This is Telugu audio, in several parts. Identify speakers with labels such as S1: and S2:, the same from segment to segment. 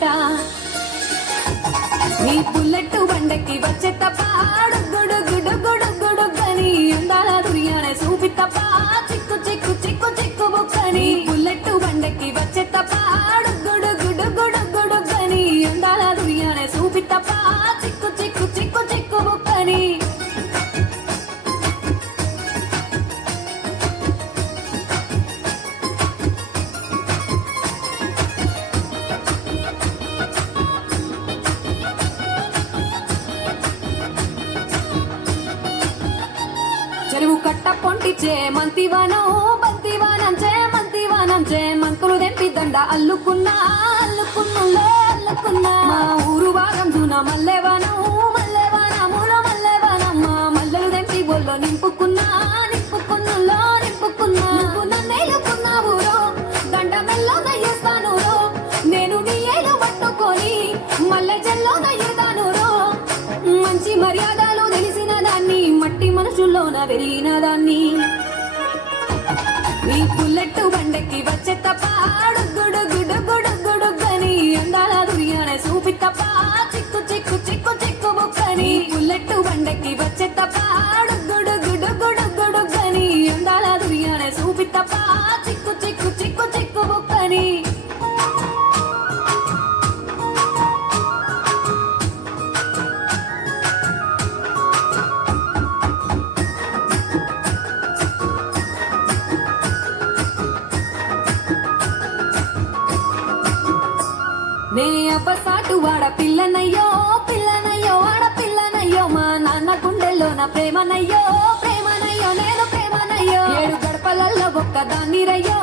S1: 呀 మంతి చేమంతివను బంతివానంచే మంతివానంచే మంకులు దెంపి దండ అల్లుకున్నా అల్లుకున్నలో అల్లుకున్నా. వెలిగిన దాన్ని. మీ బుల్లెట్ బండకి వచ్చే తప్ప అడుగుడుగు నే అపసాటు వాడ పిల్లనయ్యో పిల్లనయ్యో ఆడ పిల్లనయ్యో మా నాన్న గుండెల్లో నా ప్రేమనయ్యో ప్రేమనయ్యో నేను ప్రేమనయ్యో. ఏడు గడపలల్లో ఒక్క దాన్ని రయ్యో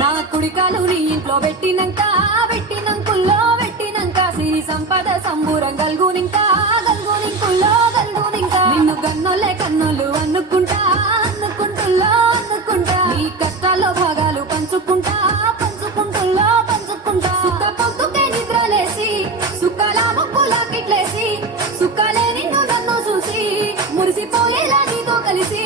S1: నా కుడికాలు నీ ఇంట్లో పెట్టినంక పెట్టినంకుల్లో పెట్టినంక సిరి సంపద సంబూరం గల్గునింక గల్గునింకుల్లో గల్గునింక. నిన్ను గన్నోలే కన్నులు అనుకుంటా అనుకుంటుల్లో అనుకుంటా నీ కష్టాల్లో భాగాలు పంచుకుంటా పంచుకుంటుల్లో పంచుకుంటా. సుఖ పొద్దుకే నిద్రలేసి సుఖాల ముక్కుల కిట్లేసి సుఖాలే నిన్ను నన్ను చూసి మురిసిపోయేలా నీతో కలిసి.